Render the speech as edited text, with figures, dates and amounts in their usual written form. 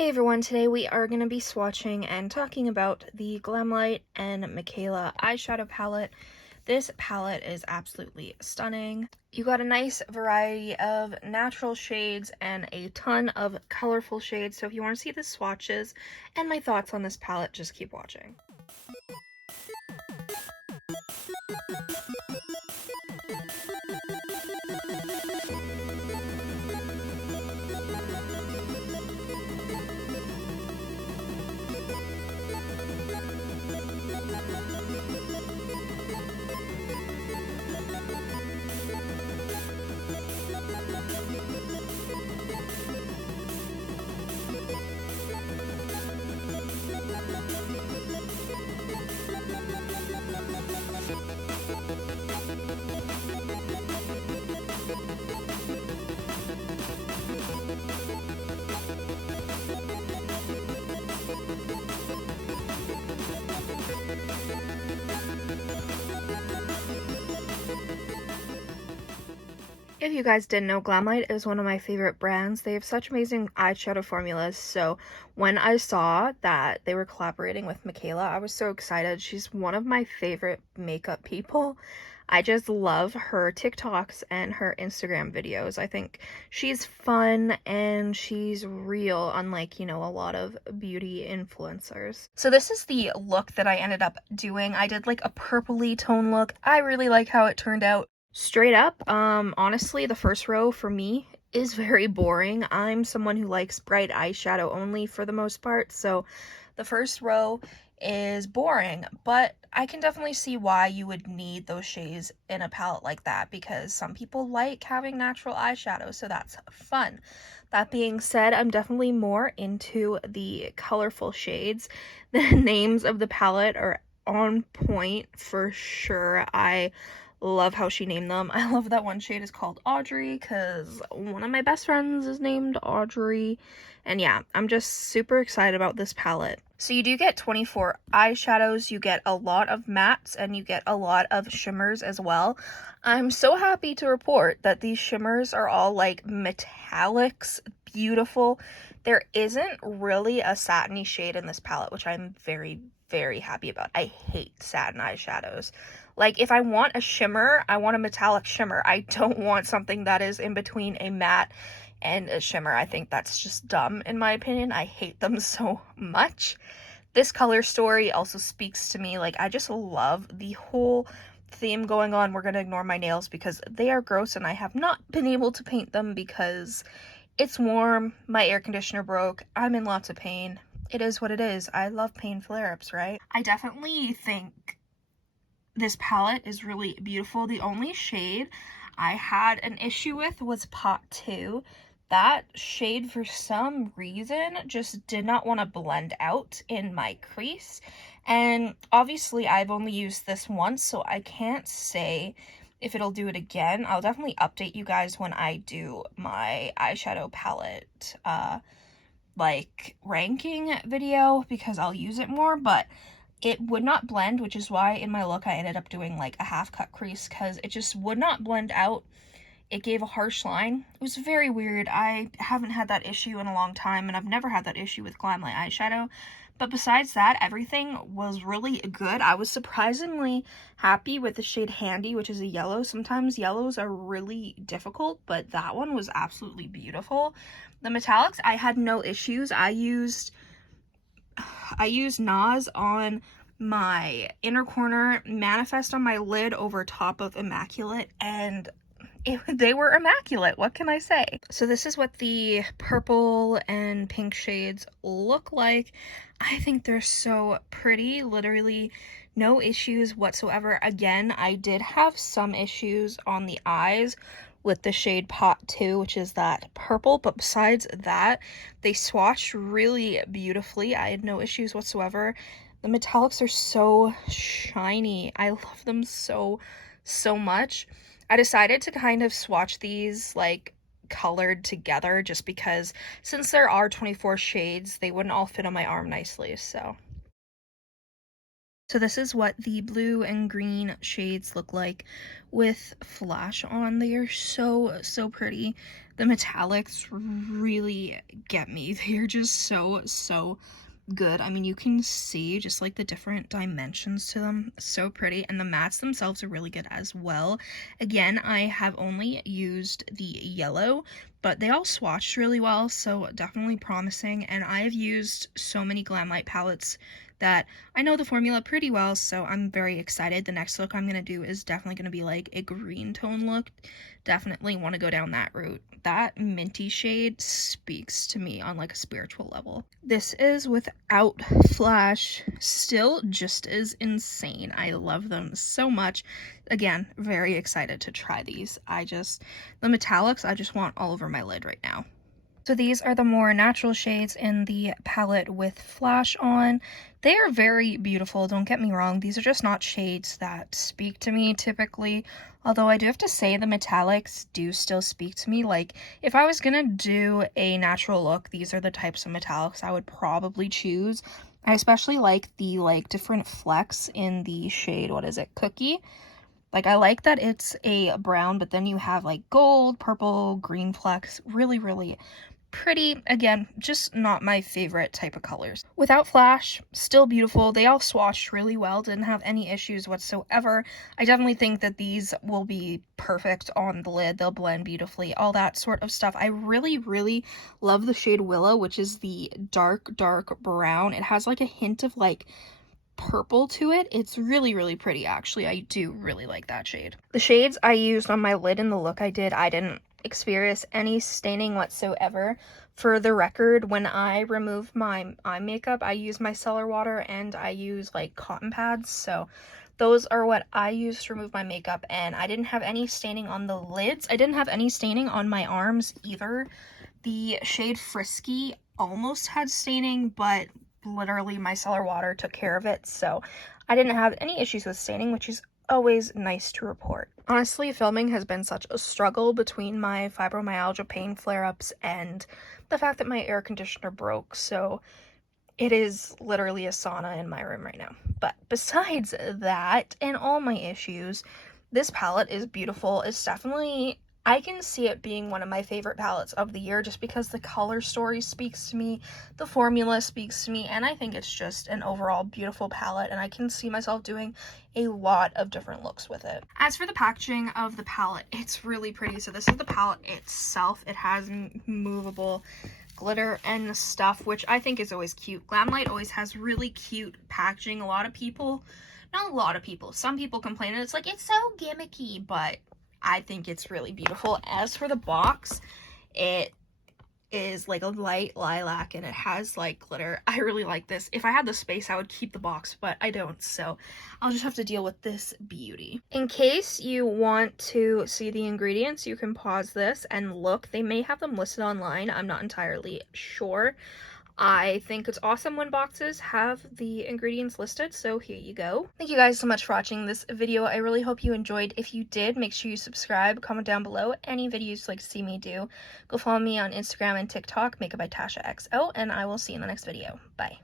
Hey everyone, today we are going to be swatching and talking about the Glamlite and Mikayla eyeshadow palette. This palette is absolutely stunning. You got a nice variety of natural shades and a ton of colorful shades, so if you want to see the swatches and my thoughts on this palette, just keep watching. If you guys didn't know, Glamlite is one of my favorite brands. They have such amazing eyeshadow formulas, so when I saw that they were collaborating with Mikayla, I was so excited. She's one of my favorite makeup people. I just love her TikToks and her Instagram videos. I think she's fun and she's real, unlike, a lot of beauty influencers. So this is the look that I ended up doing. I did like a purpley tone look. I really like how it turned out. Straight up, honestly, the first row for me is very boring. I'm someone who likes bright eyeshadow only for the most part, so the first row is boring, but I can definitely see why you would need those shades in a palette like that, because some people like having natural eyeshadow, so that's fun. That being said, I'm definitely more into the colorful shades. The names of the palette are on point for sure. I love how she named them. I love that one shade is called Audrey because one of my best friends is named Audrey. And yeah, I'm just super excited about this palette. So you do get 24 eyeshadows, you get a lot of mattes, and you get a lot of shimmers as well. I'm so happy to report that these shimmers are all like metallics, beautiful. There isn't really a satiny shade in this palette, which I'm very, very happy about. I hate satin eyeshadows. Like, if I want a shimmer, I want a metallic shimmer. I don't want something that is in between a matte and a shimmer. I think that's just dumb, in my opinion. I hate them so much. This color story also speaks to me. Like, I just love the whole theme going on. We're gonna ignore my nails because they are gross and I have not been able to paint them because it's warm, my air conditioner broke, I'm in lots of pain. It is what it is. I love pain flare-ups, right? I definitely think this palette is really beautiful. The only shade I had an issue with was pot 2. That shade, for some reason, just did not want to blend out in my crease. And obviously, I've only used this once, so I can't say if it'll do it again. I'll definitely update you guys when I do my eyeshadow palette, ranking video, because I'll use it more, but it would not blend, which is why in my look I ended up doing like a half cut crease, because it just would not blend out. It gave a harsh line. It was very weird. I haven't had that issue in a long time, and I've never had that issue with Glamlite eyeshadow. But besides that, everything was really good. I was surprisingly happy with the shade Handy, which is a yellow. Sometimes yellows are really difficult, but that one was absolutely beautiful. The metallics, I had no issues. I used NAS on my inner corner, Manifest on my lid over top of Immaculate, and they were immaculate. What can I say? So this is what the purple and pink shades look like. I think they're so pretty. Literally no issues whatsoever. Again, I did have some issues on the eyes with the shade Pot 2, which is that purple, but besides that, they swatched really beautifully. I had no issues whatsoever. The metallics are so shiny. I love them so much. I decided to kind of swatch these like colored together just because since there are 24 shades, they wouldn't all fit on my arm nicely, so So this is what the blue and green shades look like with flash on. They are so pretty. The metallics really get me. They are just so good. I mean, you can see just like the different dimensions to them. So pretty. And the mattes themselves are really good as well. Again, I have only used the yellow, but they all swatched really well, so definitely promising. And I have used so many Glamlite palettes that I know the formula pretty well, so I'm very excited. The next look I'm going to do is definitely going to be like a green tone look. Definitely want to go down that route. That minty shade speaks to me on like a spiritual level. This is without flash, still just as insane. I love them so much. Again, very excited to try these. The metallics, I just want all over my lid right now. So these are the more natural shades in the palette with flash on. They are very beautiful, don't get me wrong. These are just not shades that speak to me typically. Although I do have to say the metallics do still speak to me. Like, if I was gonna do a natural look, these are the types of metallics I would probably choose. I especially like the different flecks in the shade, what is it, Cookie? Like, I like that it's a brown, but then you have like gold, purple, green flecks. Really pretty. Again, just not my favorite type of colors. Without flash, still beautiful. They all swatched really well, didn't have any issues whatsoever. I definitely think that these will be perfect on the lid. They'll blend beautifully, all that sort of stuff. I really love the shade Willow, which is the dark brown. It has like a hint of like purple to it. It's really pretty, actually. I do really like that shade. The shades I used on my lid in the look I didn't experience any staining whatsoever. For the record, when I remove my eye makeup, I use micellar water and I use like cotton pads, so those are what I use to remove my makeup, and I didn't have any staining on the lids. I didn't have any staining on my arms either. The shade Frisky almost had staining, but literally micellar water took care of it, so I didn't have any issues with staining, which is always nice to report. Honestly, filming has been such a struggle between my fibromyalgia pain flare-ups and the fact that my air conditioner broke, so it is literally a sauna in my room right now. But besides that and all my issues, this palette is beautiful. It's definitely, I can see it being one of my favorite palettes of the year just because the color story speaks to me, the formula speaks to me, and I think it's just an overall beautiful palette, and I can see myself doing a lot of different looks with it. As for the packaging of the palette, it's really pretty. So this is the palette itself. It has movable glitter and stuff, which I think is always cute. Glamlite always has really cute packaging. Not a lot of people, some people complain and it's like, it's so gimmicky, but I think it's really beautiful. As for the box, it is like a light lilac and it has like glitter. I really like this. If I had the space, I would keep the box, but I don't, so I'll just have to deal with this beauty. In case you want to see the ingredients, you can pause this and look. They may have them listed online. I'm not entirely sure. I think it's awesome when boxes have the ingredients listed, so here you go. Thank you guys so much for watching this video. I really hope you enjoyed. If you did, make sure you subscribe, comment down below any videos you'd like to see me do. Go follow me on Instagram and TikTok, Makeup by Tasha XO, and I will see you in the next video. Bye.